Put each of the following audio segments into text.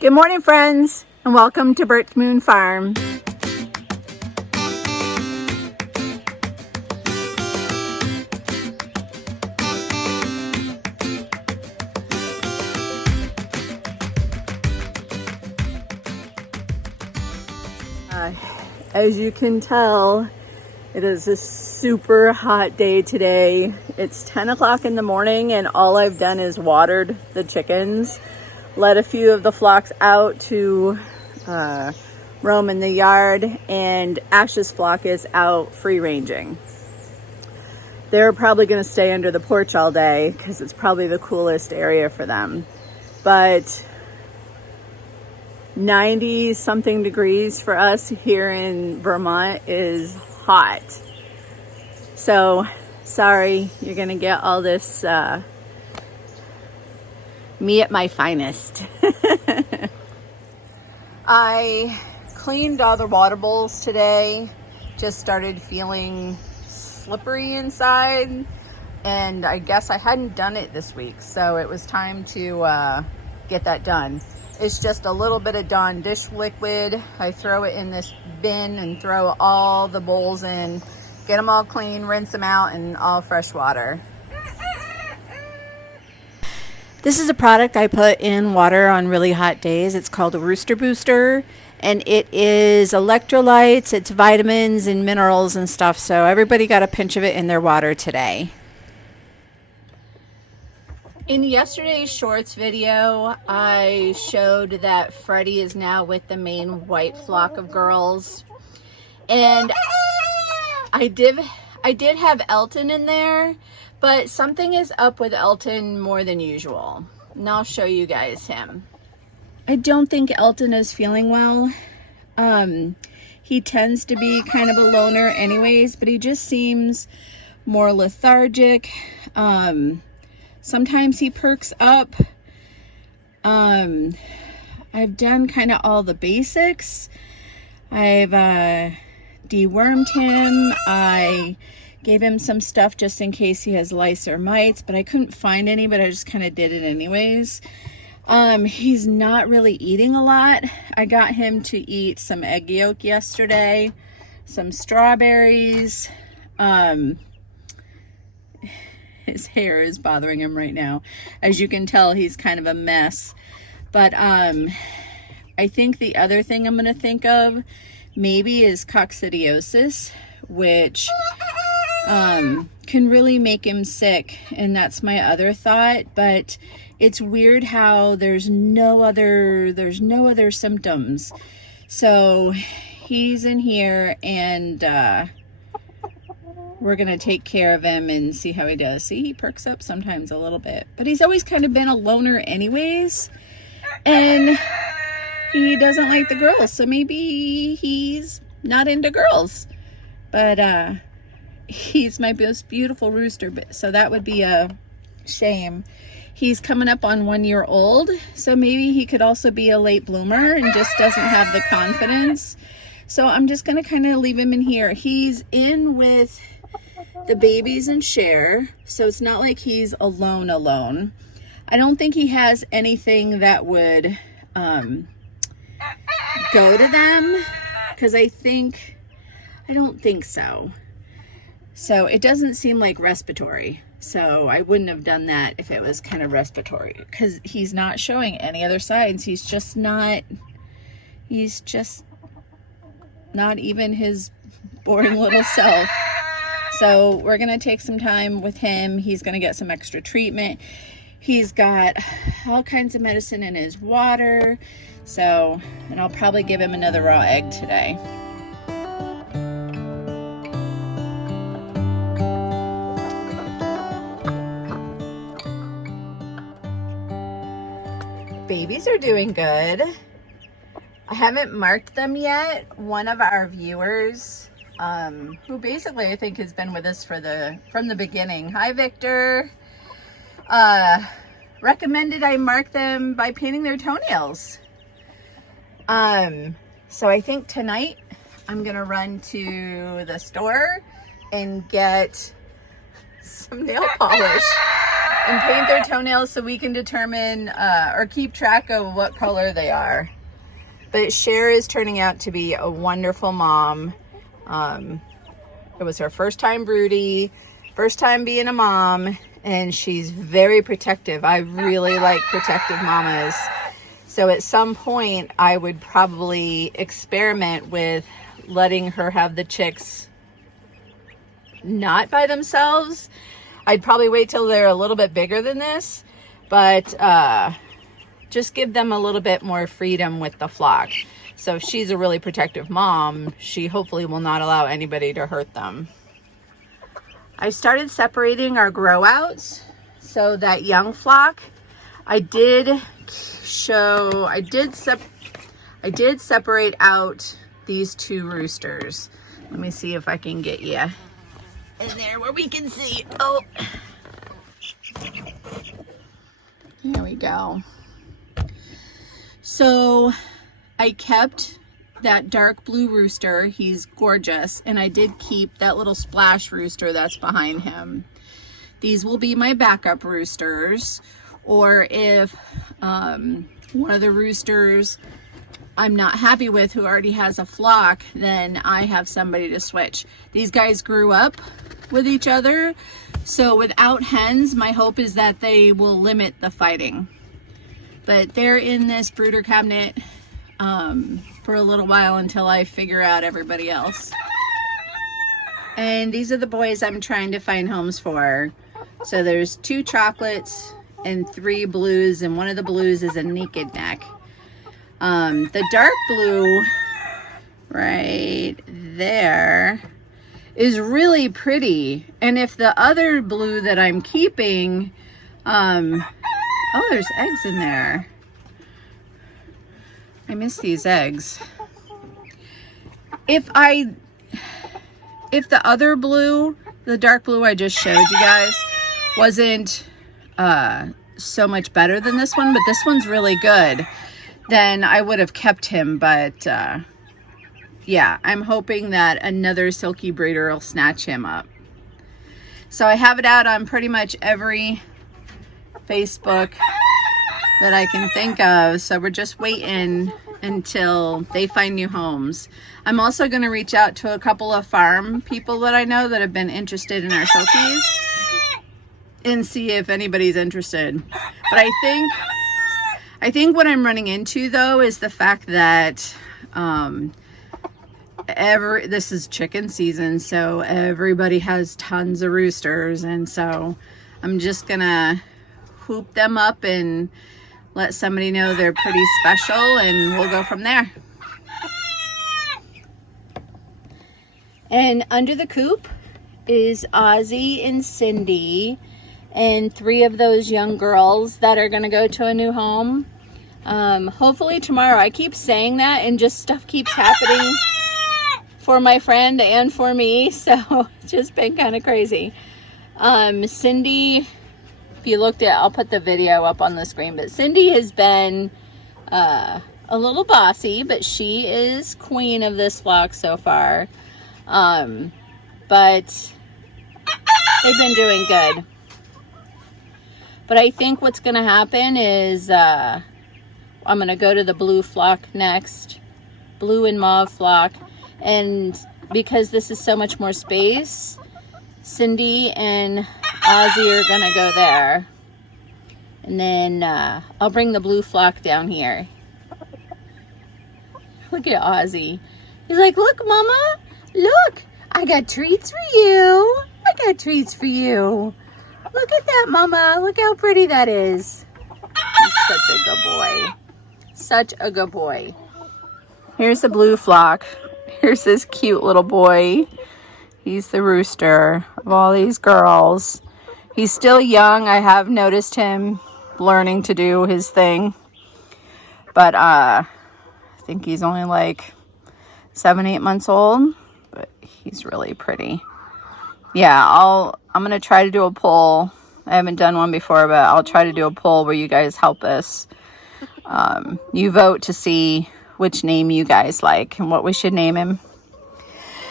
Good morning, friends, and welcome to Birch Moon Farm. As you can tell, it is a super hot day today. It's 10 o'clock in the morning and all I've done is watered the chickens. Let a few of the flocks out to roam in the yard, and Ash's flock is out free ranging. They're probably going to stay under the porch all day because it's probably the coolest area for them. But 90 something degrees for us here in Vermont is hot. So sorry, you're going to get all this me at my finest. I cleaned all the water bowls today. Just started feeling slippery inside, and I guess I hadn't done it this week, so it was time to get that done. It's just a little bit of Dawn dish liquid. I throw it in this bin and throw all the bowls in, get them all clean, rinse them out, and all fresh water. This is a product I put in water on really hot days. It's called a Rooster Booster, and it is electrolytes, it's vitamins and minerals and stuff, so everybody got a pinch of it in their water today. In yesterday's shorts video, I showed that Freddie is now with the main white flock of girls, and I did have Elton in there, but something is up with Elton more than usual, and I'll show you guys him. I don't think Elton is feeling well. He tends to be kind of a loner anyways, but he just seems more lethargic. Sometimes he perks up. I've done kind of all the basics. I've dewormed him. I gave him some stuff just in case he has lice or mites, but I couldn't find any, but I just kind of did it anyways. He's not really eating a lot. I got him to eat some egg yolk yesterday, some strawberries. His hair is bothering him right now. As you can tell, he's kind of a mess. But I think the other thing I'm going to think of maybe is coccidiosis, which can really make him sick, and that's my other thought. But it's weird how there's no other symptoms. So he's in here, and we're gonna take care of him and see how he does. See, he perks up sometimes a little bit, but he's always kind of been a loner anyways, and he doesn't like the girls, so maybe he's not into girls. But he's my most beautiful rooster, so that would be a shame. He's coming up on 1 year old, so maybe he could also be a late bloomer and just doesn't have the confidence. So I'm just gonna kind of leave him in here. He's in with the babies and share, so it's not like he's alone. I don't think he has anything that would go to them, because I don't think so. So it doesn't seem like respiratory. So I wouldn't have done that if it was kind of respiratory, because he's not showing any other signs. He's just not even his boring little self. So we're going to take some time with him. He's going to get some extra treatment. He's got all kinds of medicine in his water. So, and I'll probably give him another raw egg today. Babies are doing good. I haven't marked them yet. One of our viewers, who basically I think has been with us from the beginning. Hi, Victor. Recommended I mark them by painting their toenails. So I think tonight I'm gonna run to the store and get some nail polish and paint their toenails so we can determine or keep track of what color they are. But Cher is turning out to be a wonderful mom. It was her first time broody, first time being a mom, and she's very protective. I really like protective mamas. So at some point, I would probably experiment with letting her have the chicks not by themselves. I'd probably wait till they're a little bit bigger than this, but just give them a little bit more freedom with the flock. So if she's a really protective mom, she hopefully will not allow anybody to hurt them. I started separating our grow outs. So that young flock, I did separate out these 2 roosters. Let me see if I can get you in there where we can see. Oh, there we go. So I kept that dark blue rooster. He's gorgeous. And I did keep that little splash rooster that's behind him. These will be my backup roosters. Or if one of the roosters I'm not happy with who already has a flock, then I have somebody to switch. These guys grew up with each other. So without hens, my hope is that they will limit the fighting. But they're in this brooder cabinet for a little while until I figure out everybody else. And these are the boys I'm trying to find homes for. So there's 2 chocolates and 3 blues, and one of the blues is a naked neck. The dark blue right there is really pretty. And if the other blue that I'm keeping, oh, there's eggs in there. I miss these eggs. If the other blue, the dark blue I just showed you guys, wasn't so much better than this one, but this one's really good, then I would have kept him. But yeah, I'm hoping that another Silkie breeder will snatch him up. So I have it out on pretty much every Facebook that I can think of. So we're just waiting until they find new homes. I'm also going to reach out to a couple of farm people that I know that have been interested in our Silkies and see if anybody's interested. But I think what I'm running into though is the fact that this is chicken season, so everybody has tons of roosters, and so I'm just gonna hoop them up and let somebody know they're pretty special, and we'll go from there. And under the coop is Ozzy and Cindy and 3 of those young girls that are going to go to a new home. Hopefully tomorrow. I keep saying that and just stuff keeps happening for my friend and for me. So it's just been kind of crazy. Cindy, if you looked at, I'll put the video up on the screen, but Cindy has been a little bossy, but she is queen of this flock so far. But they've been doing good. But I think what's going to happen is I'm going to go to the blue flock next. Blue and mauve flock. And because this is so much more space, Cindy and Ozzy are going to go there. And then I'll bring the blue flock down here. Look at Ozzy. He's like, look, Mama. Look, I got treats for you. I got treats for you. Look at that, Mama. Look how pretty that is. He's such a good boy. Such a good boy. Here's the blue flock. Here's this cute little boy. He's the rooster of all these girls. He's still young. I have noticed him learning to do his thing. But I think he's only like 7-8 months old. But he's really pretty. Yeah, I'm going to try to do a poll. I haven't done one before, but I'll try to do a poll where you guys help us. You vote to see which name you guys like and what we should name him.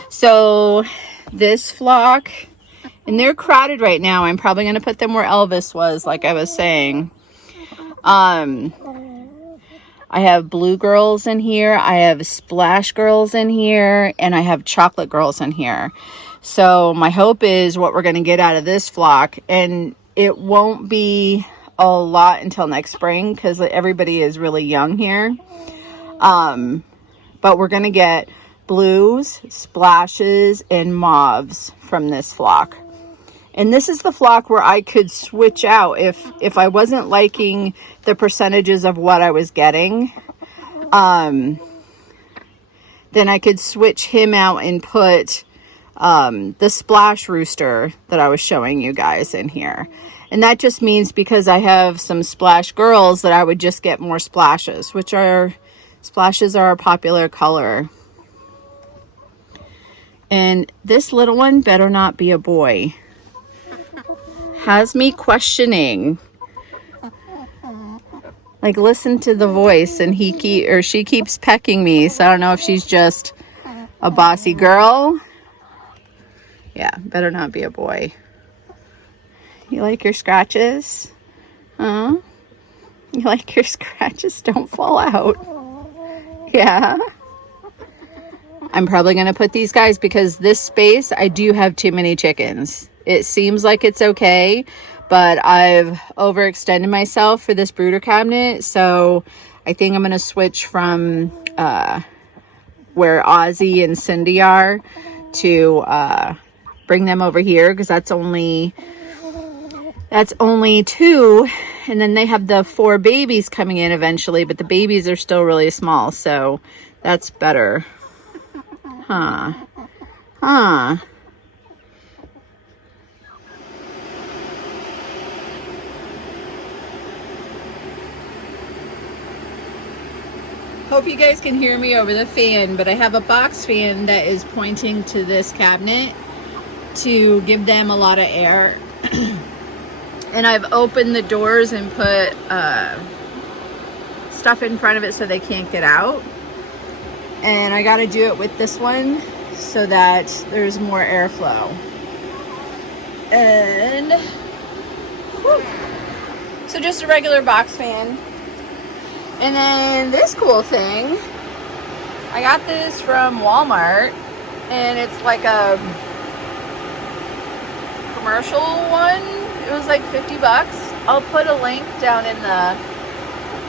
So this flock And they're crowded right now. I'm probably going to put them where Elvis was, like I was saying. I have blue girls in here. I have splash girls in here. And I have chocolate girls in here. So my hope is what we're going to get out of this flock. And it won't be a lot until next spring because everybody is really young here. But we're going to get blues, splashes, and mauves from this flock. And this is the flock where I could switch out if I wasn't liking the percentages of what I was getting. Then I could switch him out and put the splash rooster that I was showing you guys in here. And that just means because I have some splash girls that I would just get more splashes, splashes are a popular color. And this little one better not be a boy. Has me questioning. Like, listen to the voice, and she keeps pecking me. So I don't know if she's just a bossy girl. Yeah, better not be a boy. You like your scratches? Huh? You like your scratches? Don't fall out. Yeah. I'm probably going to put these guys because this space, I do have too many chickens. It seems like it's okay, but I've overextended myself for this brooder cabinet. So I think I'm going to switch from where Ozzy and Cindy are to bring them over here because that's only 2. And then they have the 4 babies coming in eventually, but the babies are still really small. So that's better. Huh. Hope you guys can hear me over the fan, but I have a box fan that is pointing to this cabinet to give them a lot of air. And I've opened the doors and put stuff in front of it so they can't get out. And I got to do it with this one so that there's more airflow. And whew, so just a regular box fan. And then this cool thing, I got this from Walmart, and it's like a commercial one. It was like $50. I'll put a link down in the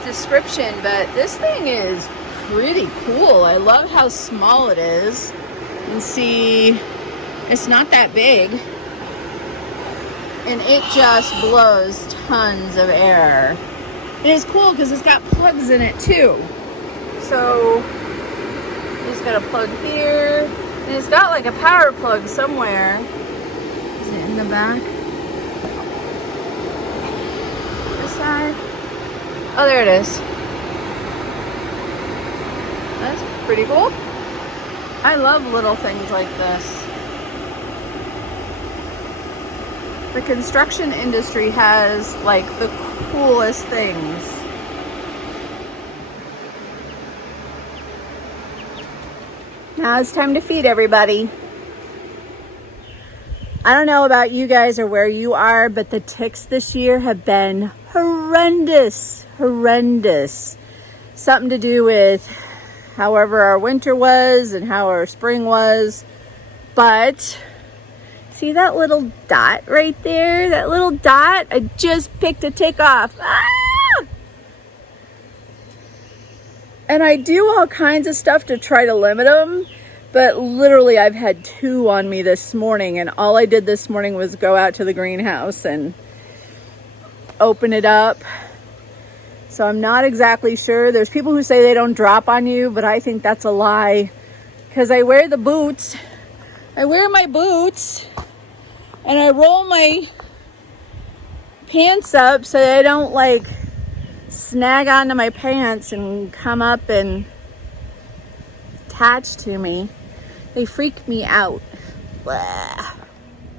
description, but this thing is pretty cool. I love how small it is. You can see it's not that big, and it just blows tons of air. It is cool because it's got plugs in it too. So you just got a plug here, and it's got like a power plug somewhere. Is it in the back? This side? Oh, there it is. That's pretty cool. I love little things like this. The construction industry has like the coolest things. Now it's time to feed everybody. I don't know about you guys or where you are, but the ticks this year have been horrendous. Something to do with however our winter was and how our spring was. But see that little dot right there? That little dot? I just picked a tick off. Ah! And I do all kinds of stuff to try to limit them. But literally I've had 2 on me this morning. And all I did this morning was go out to the greenhouse and open it up. So I'm not exactly sure. There's people who say they don't drop on you. But I think that's a lie. Because I wear the boots. I wear my boots. And I roll my pants up so they don't like snag onto my pants and come up and attach to me. They freak me out. Blah.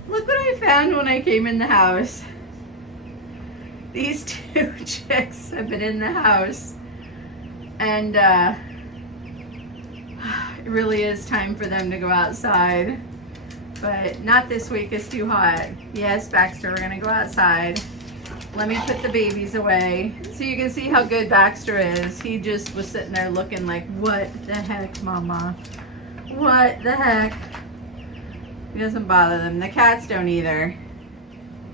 Look what I found when I came in the house. These 2 chicks have been in the house. And it really is time for them to go outside. but not this week. It's too hot. Yes, Baxter, we're gonna go outside. Let me put the babies away. So you can see how good Baxter is. He just was sitting there looking like, what the heck, Mama? What the heck? He doesn't bother them. The cats don't either.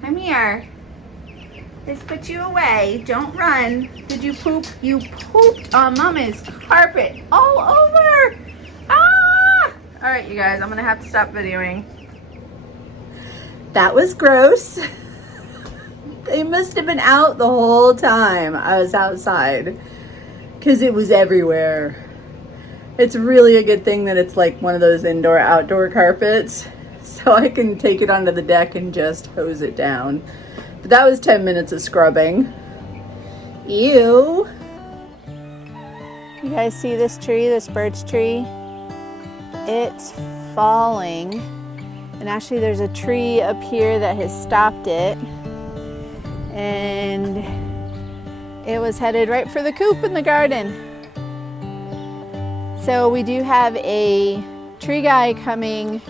Come here. Let's put you away. Don't run. Did you poop? You pooped on Mama's carpet all over. Ah! All right, you guys, I'm gonna have to stop videoing. That was gross. They must have been out the whole time I was outside because it was everywhere. It's really a good thing that it's like one of those indoor-outdoor carpets, so I can take it onto the deck and just hose it down. But that was 10 minutes of scrubbing. Ew. You guys see this tree, this birch tree? It's falling. And actually there's a tree up here that has stopped it. And it was headed right for the coop in the garden. So we do have a tree guy coming.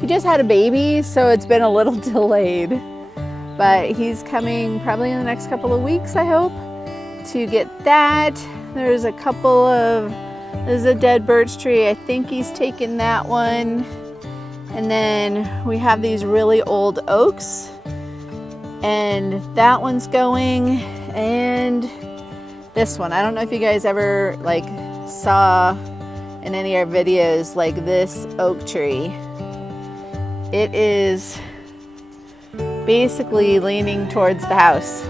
He just had a baby, so it's been a little delayed. But he's coming probably in the next couple of weeks, I hope, to get that. There's a couple of, there's a dead birch tree. I think he's taken that one. And then we have these really old oaks. And that one's going. And this one. I don't know if you guys ever like saw in any of our videos like this oak tree. It is basically leaning towards the house.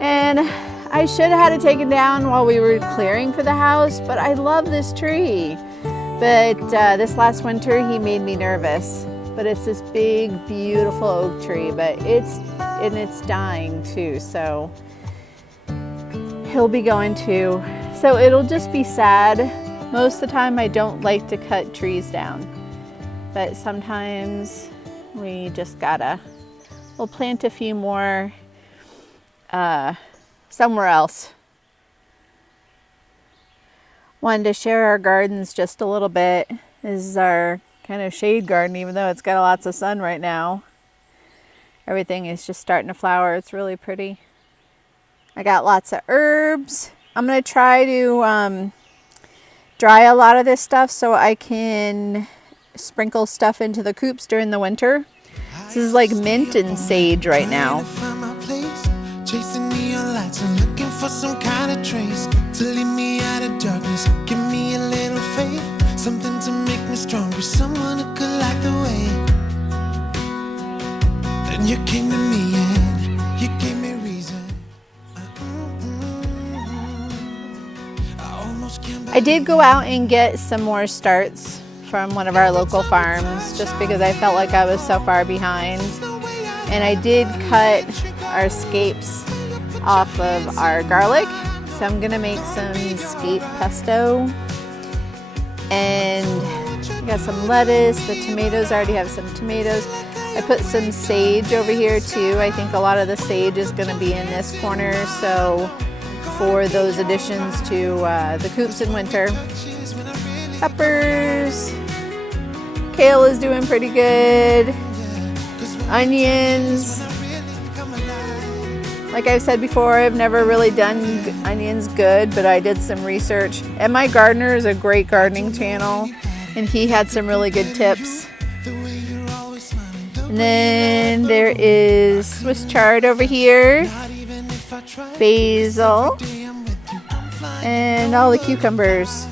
And I should have had it taken down while we were clearing for the house, but I love this tree. But this last winter he made me nervous. But it's this big, beautiful oak tree, but it's dying too, so he'll be going too. So it'll just be sad. Most of the time I don't like to cut trees down, but sometimes we just gotta. We'll plant a few more somewhere else. Wanted to share our gardens just a little bit. This is our kind of shade garden, even though it's got lots of sun right now. Everything is just starting to flower. It's really pretty. I got lots of herbs. I'm gonna try to dry a lot of this stuff so I can sprinkle stuff into the coops during the winter. This is like mint and sage right now. Chasing neon lights and looking for some kind of trace to lead me out of darkness. Give me a little faith, something to make me stronger, someone who could light the way. Then you came to me and you gave me reason. I did go out and get some more starts from one of our local farms just because I felt like I was so far behind. And I did cut our scapes off of our garlic. So I'm gonna make some scape pesto. And I got some lettuce, the tomatoes, I already have some tomatoes. I put some sage over here too. I think a lot of the sage is gonna be in this corner. So for those additions to the coops in winter. Peppers. Kale is doing pretty good. Onions. Like I've said before, I've never really done onions good, but I did some research. And my gardener is a great gardening channel, and he had some really good tips. And then there is Swiss chard over here, basil, and all the cucumbers.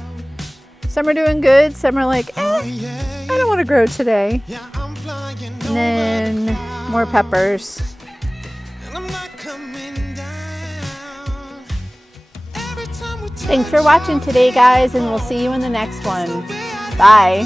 Some are doing good, some are like, I don't want to grow today. And then more peppers. Thanks for watching today, guys, and we'll see you in the next one. Bye.